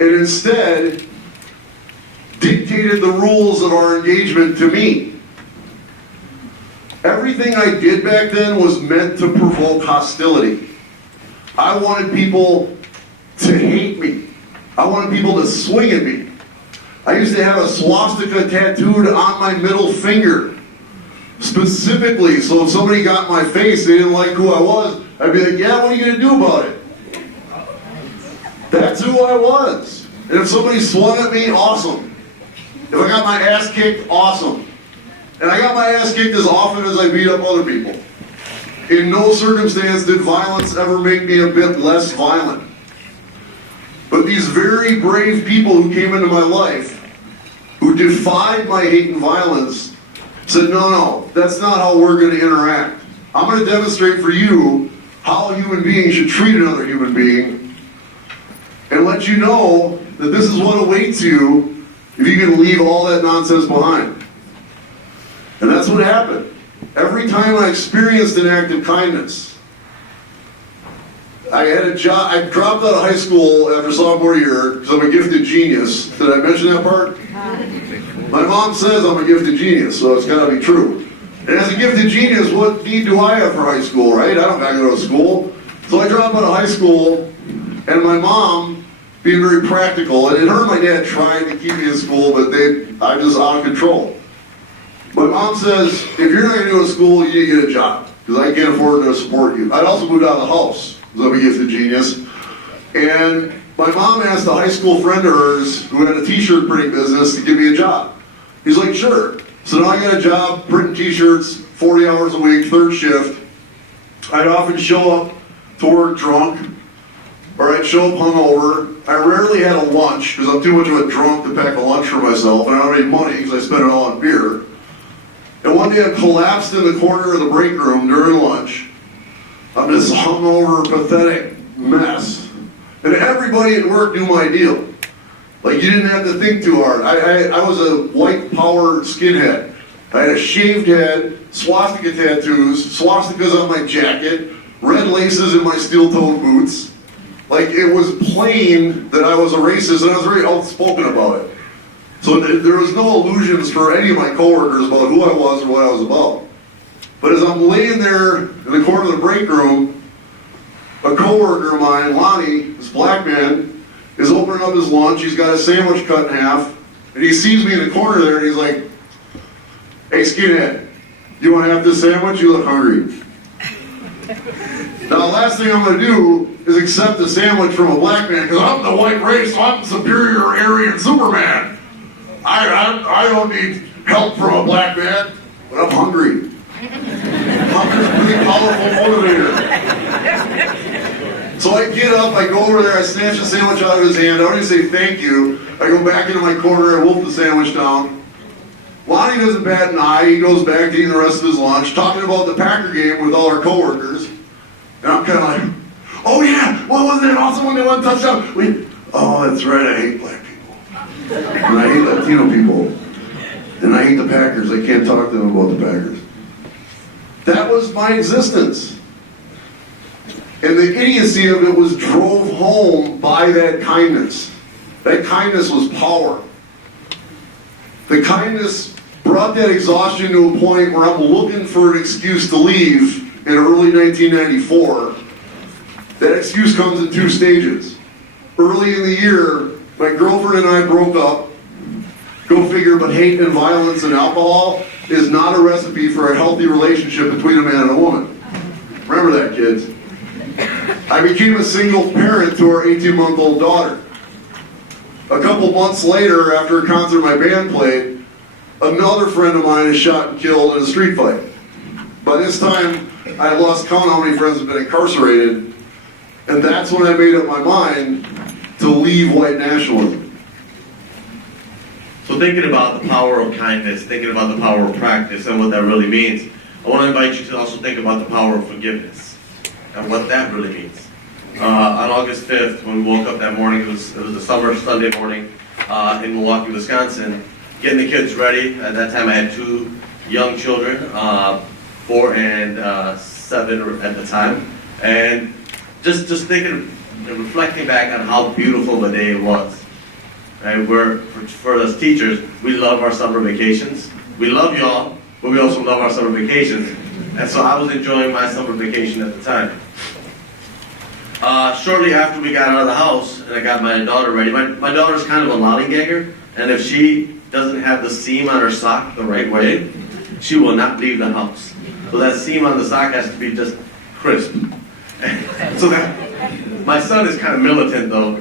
and instead dictated the rules of our engagement to me. Everything I did back then was meant to provoke hostility. I wanted people to hate me. I wanted people to swing at me. I used to have a swastika tattooed on my middle finger, specifically, so if somebody got in my face, they didn't like who I was, I'd be like, yeah, what are you going to do about it? That's who I was. And if somebody swung at me, awesome. If I got my ass kicked, awesome. And I got my ass kicked as often as I beat up other people. In no circumstance did violence ever make me a bit less violent. But these very brave people who came into my life, who defied my hate and violence, said, no, that's not how we're going to interact. I'm going to demonstrate for you how a human being should treat another human being and let you know that this is what awaits you if you can leave all that nonsense behind. And that's what happened. Every time I experienced an act of kindness, I had a job. I dropped out of high school after sophomore year because I'm a gifted genius. Did I mention that part? My mom says I'm a gifted genius, so it's got to be true. And as a gifted genius, what need do I have for high school, right? I don't got to go to school. So I dropped out of high school, and my mom, being very practical, and her and my dad tried to keep me in school, but I'm just out of control. My mom says, if you're not going to go to school, you need to get a job, because I can't afford to support you. I'd also moved out of the house, because I'm a gifted genius. And my mom asked a high school friend of hers, who had a t-shirt printing business, to give me a job. He's like, sure. So now I got a job printing t-shirts 40 hours a week, third shift. I'd often show up to work drunk, or I'd show up hungover. I rarely had a lunch, because I'm too much of a drunk to pack a lunch for myself, and I don't have any money, because I spend it all on beer. And one day I collapsed in the corner of the break room during lunch. I'm this hungover, pathetic mess. And everybody at work knew my deal. Like, you didn't have to think too hard. I was a white power skinhead. I had a shaved head, swastika tattoos, swastikas on my jacket, red laces in my steel-toed boots. Like, it was plain that I was a racist, and I was very outspoken about it. So there was no illusions for any of my coworkers about who I was or what I was about. But as I'm laying there in the corner of the break room, a coworker of mine, Lonnie, this black man, is opening up his lunch. He's got a sandwich cut in half, and he sees me in the corner there, and he's like, hey, skinhead, you want to have this sandwich? You look hungry. Now, the last thing I'm going to do is accept a sandwich from a black man, because I'm the white race, so I'm superior Aryan Superman. I don't need help from a black man, but I'm hungry. Hunger's a pretty powerful motivator. So I get up, I go over there, I snatch the sandwich out of his hand, I don't even say thank you. I go back into my corner, I wolf the sandwich down. Lonnie doesn't bat an eye, he goes back to eating the rest of his lunch, talking about the Packer game with all our coworkers. And I'm kind of like, oh yeah, what was that awesome when they won touchdown? Oh, that's right, I hate black people. And I hate Latino people. And I hate the Packers. I can't talk to them about the Packers. That was my existence. And the idiocy of it was drove home by that kindness. That kindness was power. The kindness brought brought that exhaustion to a point where I'm looking for an excuse to leave in early 1994. That excuse comes in two stages. Early in the year, my girlfriend and I broke up. Go figure, but hate and violence and alcohol is not a recipe for a healthy relationship between a man and a woman. Remember that, kids. I became a single parent to our 18-month-old daughter. A couple months later, after a concert my band played, another friend of mine is shot and killed in a street fight. By this time, I had lost count how many friends have been incarcerated, and that's when I made up my mind to leave white nationalism. So thinking about the power of kindness, thinking about the power of practice and what that really means, I want to invite you to also think about the power of forgiveness and what that really means. On August 5th, when we woke up that morning, it was a summer Sunday morning in Milwaukee, Wisconsin, getting the kids ready. At that time I had two young children, 4 and 7 at the time, and just thinking and reflecting back on how beautiful the day it was. And for us teachers, we love our summer vacations. We love y'all, but we also love our summer vacations. And so I was enjoying my summer vacation at the time. Shortly after we got out of the house and I got my daughter ready, my daughter's kind of a lollygagger, and if she doesn't have the seam on her sock the right way, she will not leave the house. So that seam on the sock has to be just crisp. So my son is kind of militant though,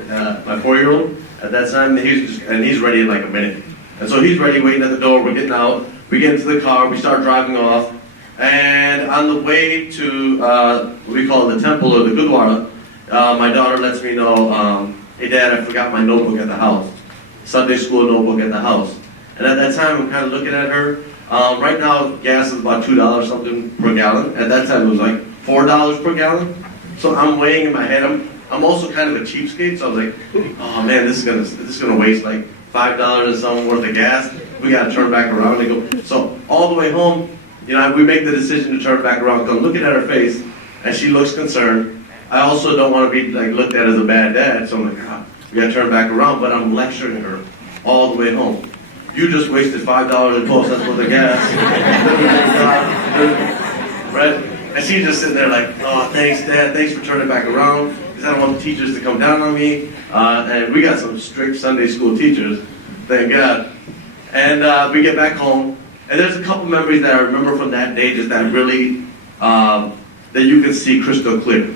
my 4-year-old. At that time, he's ready in like a minute. And so he's ready, waiting at the door, we're getting out, we get into the car, we start driving off, and on the way to what we call the temple or the Gurdwara, my daughter lets me know, hey Dad, I forgot my notebook at the house. Sunday school notebook at the house. And at that time, I'm kind of looking at her. Right now, gas is about $2 something per gallon. At that time, it was like $4 per gallon. So I'm weighing in my head, I'm also kind of a cheapskate, so I was like, oh man, this is gonna waste like $5 and something worth of gas. We gotta turn back around and go. So all the way home, we make the decision to turn back around because I'm looking at her face and she looks concerned. I also don't want to be like looked at as a bad dad, so I'm like, we gotta turn back around, but I'm lecturing her all the way home. You just wasted $5.12 worth of gas. Right? And she's just sitting there like, oh, thanks Dad, thanks for turning back around. I don't want the teachers to come down on me, and we got some strict Sunday school teachers, thank God. And we get back home, and there's a couple memories that I remember from that day just that really, that you can see crystal clear.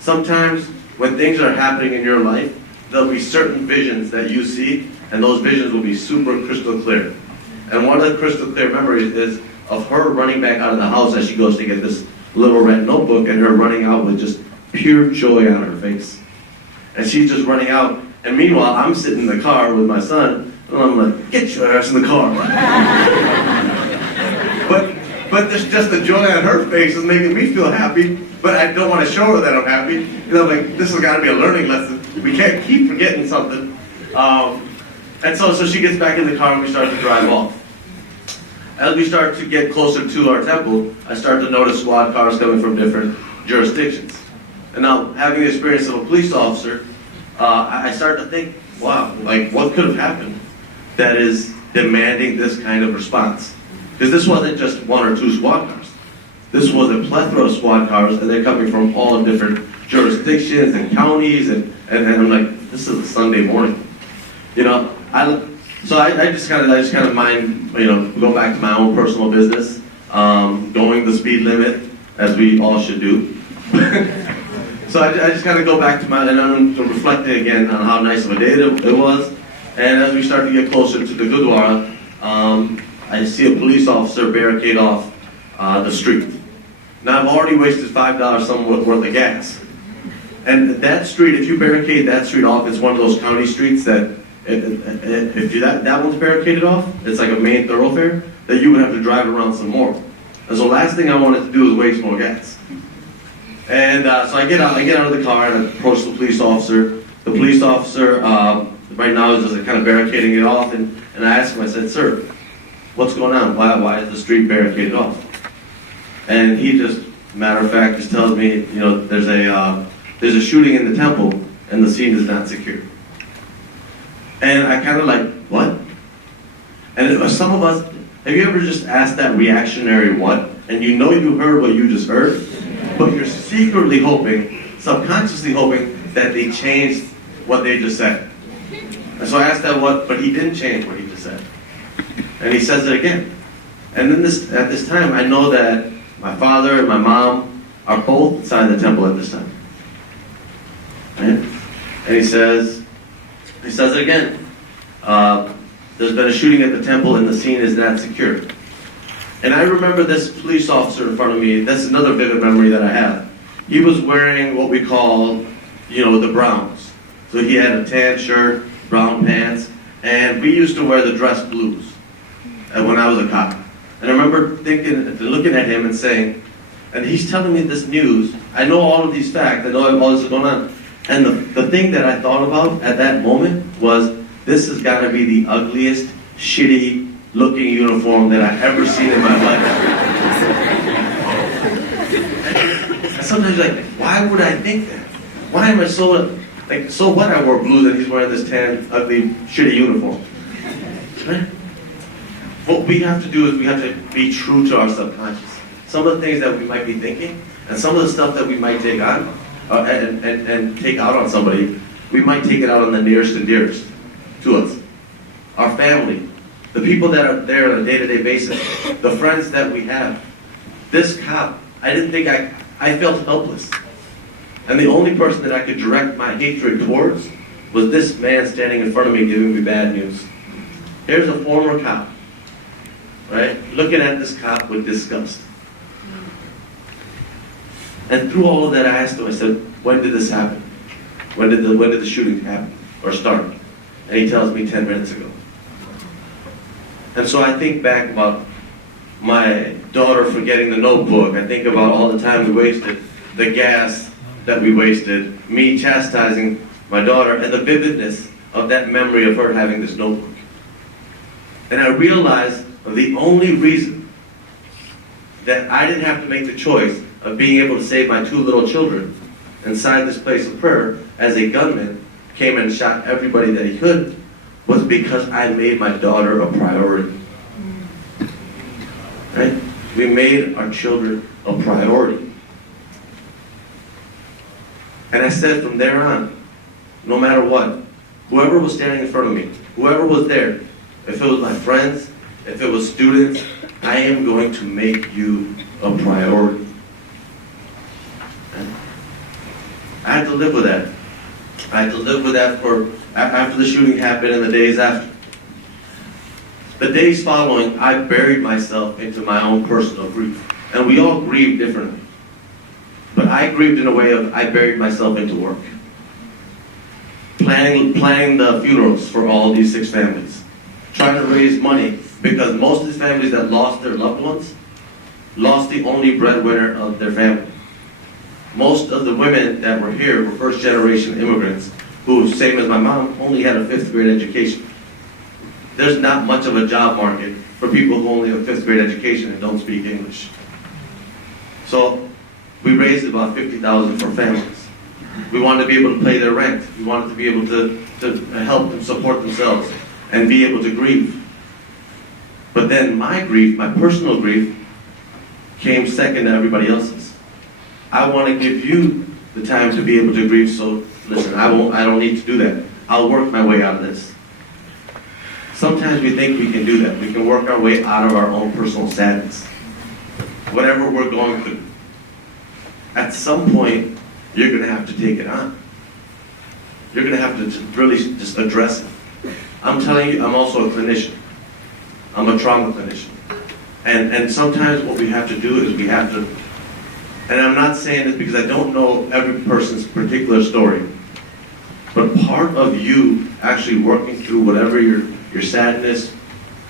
Sometimes when things are happening in your life, there'll be certain visions that you see, and those visions will be super crystal clear. And one of the crystal clear memories is of her running back out of the house as she goes to get this little red notebook, and her running out with just pure joy on her face. And she's just running out. And meanwhile, I'm sitting in the car with my son, and I'm like, get your ass in the car. but there's just the joy on her face is making me feel happy, but I don't want to show her that I'm happy. I'm like, this has got to be a learning lesson. We can't keep forgetting something. And so she gets back in the car and we start to drive off. As we start to get closer to our temple, I start to notice squad cars coming from different jurisdictions. And now, having the experience of a police officer, I start to think, wow, like what could have happened that is demanding this kind of response? Because this wasn't just 1 or 2 squad cars. This was a plethora of squad cars, and they're coming from all different jurisdictions and counties, and I'm like, this is a Sunday morning. I just kind of mind, go back to my own personal business, going the speed limit, as we all should do. So I just kind of go back to and I'm reflecting again on how nice of a day it was. And as we start to get closer to the Gurdwara, I see a police officer barricade off the street. Now I've already wasted $5 something worth of gas. And that street, if you barricade that street off, it's one of those county streets that if that one's barricaded off, it's like a main thoroughfare, that you would have to drive around some more. And so last thing I wanted to do is waste more gas. And so I get out of the car and I approach the police officer. The police officer right now is just kind of barricading it off, and I asked him, I said, sir, what's going on? Why is the street barricaded off? And he just, matter of fact, just tells me, there's a shooting in the temple and the scene is not secure. And I kind of like, what? And some of us, Have you ever just asked that reactionary what? And you know you heard what you just heard, but you're secretly hoping, subconsciously hoping, that they changed what they just said. And so I asked that what, but he didn't change what he just said. And he says it again. And then at this time, I know that my father and my mom are both inside the temple at this time. Right? And he says it again. There's been a shooting at the temple and the scene is not secure. And I remember this police officer in front of me. That's another vivid memory that I have. He was wearing what we call, the browns. So he had a tan shirt, brown pants, and we used to wear the dress blues when I was a cop. And I remember looking at him and saying, and he's telling me this news, I know all of these facts, I know all this is going on. And the thing that I thought about at that moment was, this has got to be the ugliest, shitty looking uniform that I've ever seen in my life. And sometimes like, why would I think that? Why am I so what I wore blues and he's wearing this tan, ugly, shitty uniform? Right? What we have to do is we have to be true to our subconscious. Some of the things that we might be thinking, and some of the stuff that we might take on, and take out on somebody, we might take it out on the nearest and dearest to us. Our family, the people that are there on a day-to-day basis, the friends that we have. This cop, I didn't think I felt helpless. And the only person that I could direct my hatred towards was this man standing in front of me giving me bad news. Here's a former cop, right? Looking at this cop with disgust. And through all of that, I asked him, I said, when did this happen? When did the shooting happen or start? And he tells me 10 minutes ago. And so I think back about my daughter forgetting the notebook. I think about all the time we wasted, the gas that we wasted, me chastising my daughter, and the vividness of that memory of her having this notebook. And I realized the only reason that I didn't have to make the choice of being able to save my 2 little children inside this place of prayer as a gunman came and shot everybody that he could was because I made my daughter a priority. Right? We made our children a priority. And I said from there on, no matter what, whoever was standing in front of me, whoever was there, if it was my friends, if it was students, I am going to make you a priority. I had to live with that. I had to live with that after the shooting happened and the days after. The days following, I buried myself into my own personal grief. And we all grieve differently. But I grieved in a way of, I buried myself into work. Planning the funerals for all these 6 families. Trying to raise money, because most of these families that lost their loved ones, lost the only breadwinner of their family. Most of the women that were here were first-generation immigrants who, same as my mom, only had a 5th grade education. There's not much of a job market for people who only have a 5th grade education and don't speak English. So we raised about $50,000 for families. We wanted to be able to pay their rent. We wanted to be able to help them support themselves and be able to grieve. But then my grief, my personal grief, came second to everybody else's. I want to give you the time to be able to grieve, so listen, I don't need to do that. I'll work my way out of this. Sometimes we think we can do that. We can work our way out of our own personal sadness. Whatever we're going through. At some point, you're going to have to take it on. You're going to have to really just address it. I'm telling you, I'm also a clinician. I'm a trauma clinician. And sometimes what we have to do is we have to, and I'm not saying this because I don't know every person's particular story, but part of you actually working through whatever your sadness,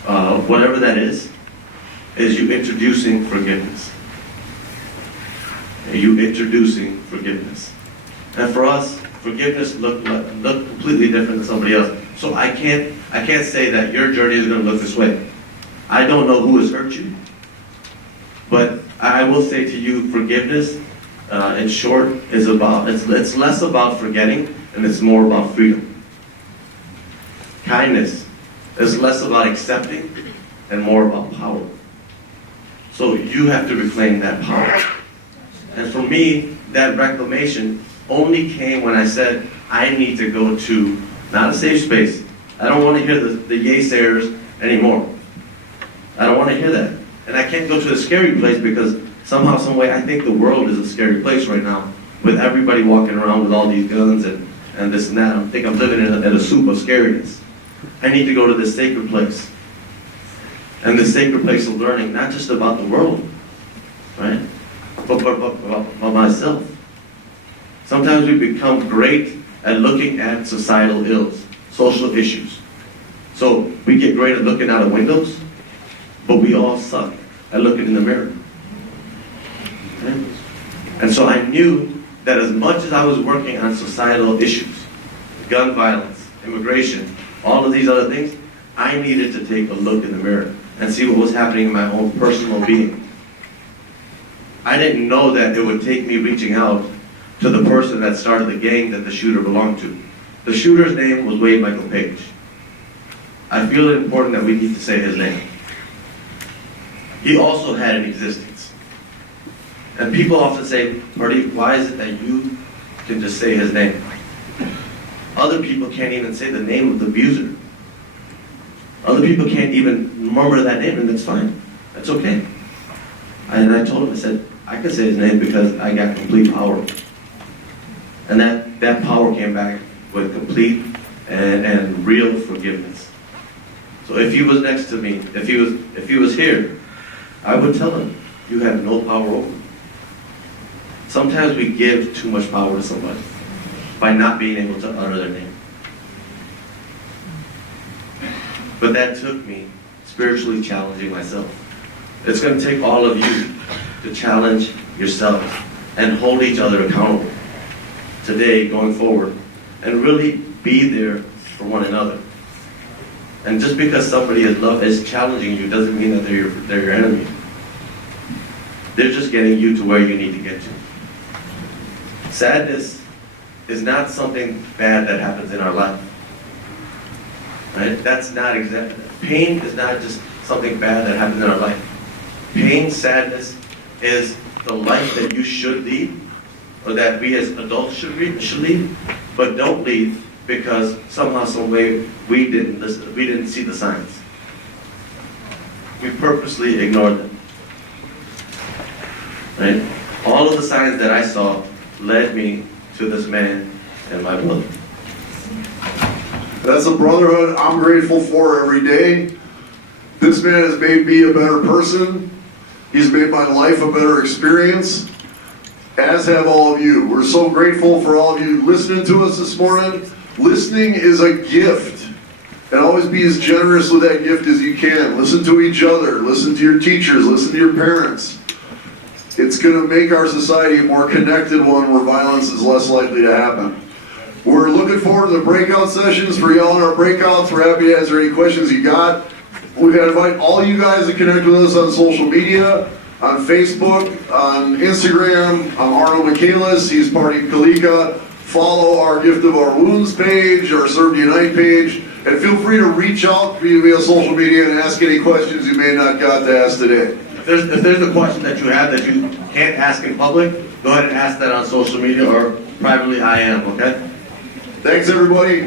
whatever that is you introducing forgiveness. You introducing forgiveness. And for us, forgiveness look completely different than somebody else. So I can't say that your journey is going to look this way. I don't know who has hurt you, but I will say to you, forgiveness, in short, is about, it's less about forgetting and it's more about freedom. Kindness is less about accepting and more about power. So you have to reclaim that power. And for me, that reclamation only came when I said, I need to go to, not a safe space. I don't want to hear the naysayers anymore. I don't want to hear that. And I can't go to a scary place because somehow, some way, I think the world is a scary place right now with everybody walking around with all these guns and this and that. I think I'm living in a soup of scariness. I need to go to this sacred place. And this sacred place of learning, not just about the world, right? But about myself. Sometimes we become great at looking at societal ills, social issues. So we get great at looking out of windows, but we all suck at looking in the mirror. Okay? And so I knew that as much as I was working on societal issues, gun violence, immigration, all of these other things, I needed to take a look in the mirror and see what was happening in my own personal being. I didn't know that it would take me reaching out to the person that started the gang that the shooter belonged to. The shooter's name was Wade Michael Page. I feel it important that we need to say his name. He also had an existence. And people often say, Pardeep, why is it that you can just say his name? Other people can't even say the name of the abuser. Other people can't even murmur that name, and that's fine. That's okay. And I told him, I said, I can say his name because I got complete power. And that power came back with complete and real forgiveness. So if he was next to me, if he was here, I would tell him, you have no power over me. Sometimes we give too much power to somebody by not being able to utter their name. But that took me spiritually challenging myself. It's going to take all of you to challenge yourself and hold each other accountable today, going forward, and really be there for one another. And just because somebody is challenging you doesn't mean that they're your enemy. They're just getting you to where you need to get to. Sadness is not something bad that happens in our life. Right? That's not exactly. Pain is not just something bad that happens in our life. Pain, sadness is the life that you should lead, or that we as adults should lead, but don't lead because somehow, some way, we didn't see the signs. We purposely ignored them. Right? All of the signs that I saw led me to this man and my brother. That's a brotherhood I'm grateful for every day. This man has made me a better person. He's made my life a better experience, as have all of you. We're so grateful for all of you listening to us this morning. Listening is a gift. And always be as generous with that gift as you can. Listen to each other. Listen to your teachers. Listen to your parents. It's going to make our society a more connected one where violence is less likely to happen. We're looking forward to the breakout sessions. For y'all in our breakouts, we're happy to answer any questions you got. We're going to invite all you guys to connect with us on social media, on Facebook, on Instagram. I'm Arnold Mccandless. He's Pardeep Kaleka. Follow our Gift of Our Wounds page, our Serve to Unite page, and feel free to reach out via social media and ask any questions you may not got to ask today. If there's a question that you have that you can't ask in public, go ahead and ask that on social media or privately I am, okay? Thanks, everybody.